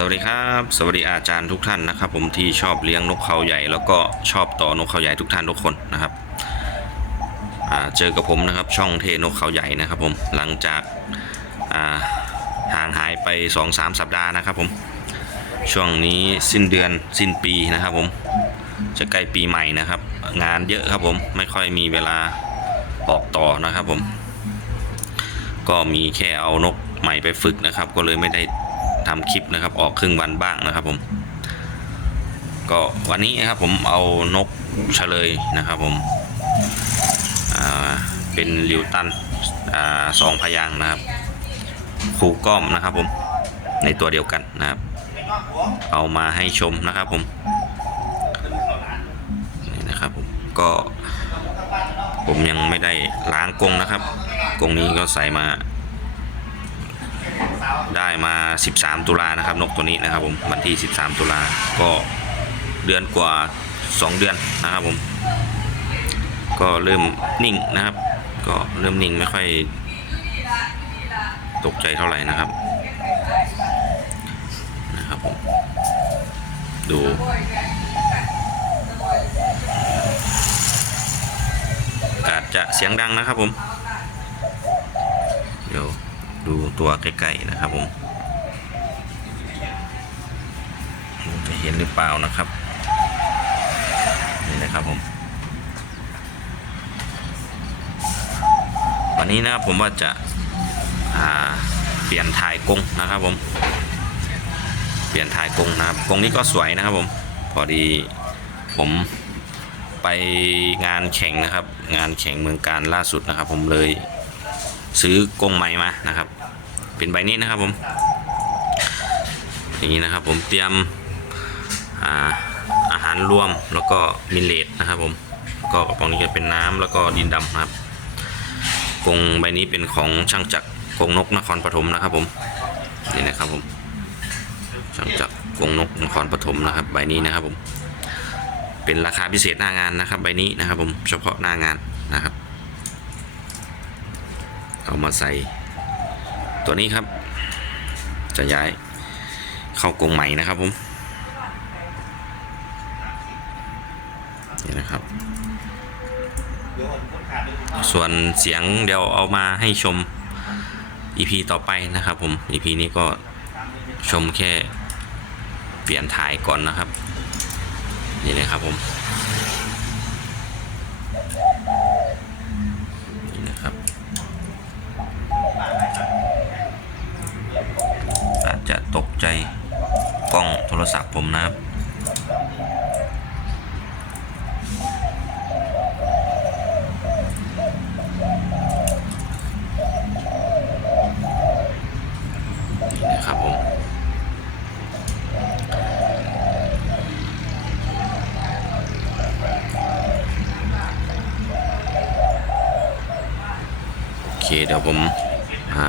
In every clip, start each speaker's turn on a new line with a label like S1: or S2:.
S1: สวัสดีครับ สวัสดีอาจารย์ทุกท่านนะครับผมที่ชอบเลี้ยงนกเขาใหญ่ แล้วก็ชอบต่อนกเขาใหญ่ทุกท่านทุกคนนะครับอ่าเจอกับผมนะครับช่องเทนกเขาใหญ่นะครับผมหลังจากอ่าห่างหายไป 2-3 สัปดาห์นะครับผมช่วงนี้สิ้นเดือนสิ้นปีนะครับผมจะใกล้ปีใหม่นะครับ งานเยอะครับผมไม่ค่อยมีเวลาออกต่อนะครับผม ก็มีแค่เอานกใหม่ไปฝึกนะครับ ก็เลยไม่ได้ ทำคลิปนะครับ ออกครึ่งวันบ้างนะครับผม ก็วันนี้นะครับผมเอานกเฉลยนะครับผมเป็นลิวตันอสองพยางนะครับคูก้อมนะครับผมในตัวเดียวกันนะครับ เอามาให้ชมนะครับผมนี่นะครับผมก็ผมยังไม่ได้ล้างกรงนะครับกรงนี้ก็ใส่มา ได้มา 13 ตุลานะครับ นกตัวนี้นะครับผมวันที่ 13 ตุลาก็เดือนกว่า 2 เดือนนะครับผม ก็เริ่มนิ่งนะครับ ก็เริ่มนิ่งไม่ค่อยตกใจเท่าไหร่นะครับนะครับผมดูอาจจะเสียงดังนะครับผม ดูตัวใกล้ๆนะครับผมจะเห็นหรือเปล่านะครับ นี่นะครับผม วันนี้นะครับผมว่าจะาเปลี่ยนถ่ายกงนะครับผม เปลี่ยนถ่ายกงนะครับกงนี้ก็สวยนะครับผม พอดีผมไปงานแข่งนะครับ งานแข่งเมืองการล่าสุดนะครับ ผมเลยซื้อกงใหม่มานะครับ เป็นใบนี้นะครับผม อย่างนี้นะครับผมเตรียมอาอาหารรวมแล้วก็มิลเลตนะครับผมก็กระป๋องนี้จะเป็นน้ำแล้วก็ดินดำครับกรงใบนี้เป็นของช่างจักรกรงนกนครปฐมนะครับผมนี่นะครับผมช่างจักรกรงนกนครปฐมนะครับ ใบนี้นะครับผม เป็นราคาพิเศษหน้างานนะครับ ใบนี้นะครับผมเฉพาะหน้างานนะครับ เอามาใส่ ตัวนี้ครับ จะย้ายเข้ากรงใหม่นะครับผมนี่นะครับ ส่วนเสียงเดี๋ยวเอามาให้ชม EP ต่อไปนะครับผม EP นี้ก็ชมแค่เปลี่ยนถ่ายก่อนนะครับ นี่เลยครับผมนี่นะครับ อา จะตกใจกล้องโทรศัพท์ผมนะครับนี่นะครับผม โอเคเดี๋ยวผมอ่า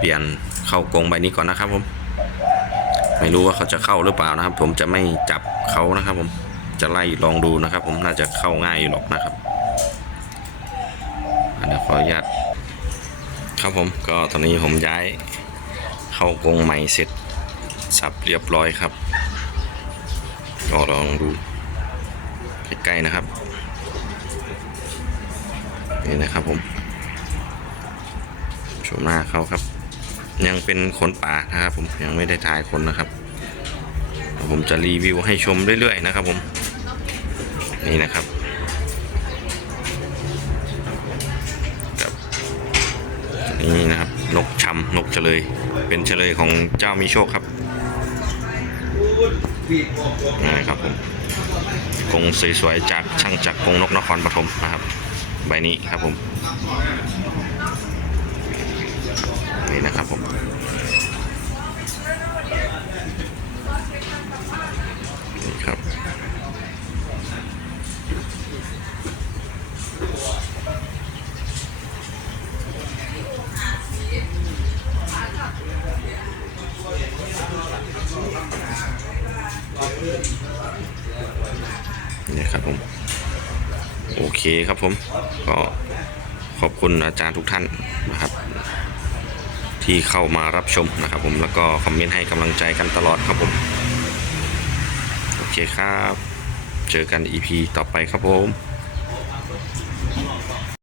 S1: เปลี่ยนเข้ากรงใบนี้ก่อนนะครับผม ไม่รู้ว่าเขาจะเข้าหรือเปล่านะครับ ผมจะไม่จับเขานะครับ ผมจะไล่ลองดูนะครับ ผมน่าจะเข้าง่ายอยู่หรอกนะครับอะเดี๋ยวขออนุญาตครับผมก็ตอนนี้ผมย้ายเข้ากรงใหม่เสร็จสับเรียบร้อยครับก็ลองดูใกล้ๆนะครับนี่นะครับผมชมหน้าเขาครับ ยังเป็นขนป่านะครับผมยังไม่ได้ถ่ายคนนะครับ ผมจะรีวิวให้ชมเรื่อยๆนะครับผมนี่นะครับครับนี่นะครับนกชำนกเฉลย เป็นเฉลยของเจ้ามีโชคครับนี่นะครับผมกงสวยๆจากช่างจักกงนกนครปฐมนะครับ ใบนี้ครับผม นี่นะครับผมนี่ครับนี่ครับผมโอเคครับผม ก็ขอบคุณอาจารย์ทุกท่านนะครับ ที่เข้ามารับชมนะครับผมแล้วก็คอมเมนต์ให้กำลังใจกันตลอดครับผมโอเคครับ เจอกัน EP ต่อไปครับผม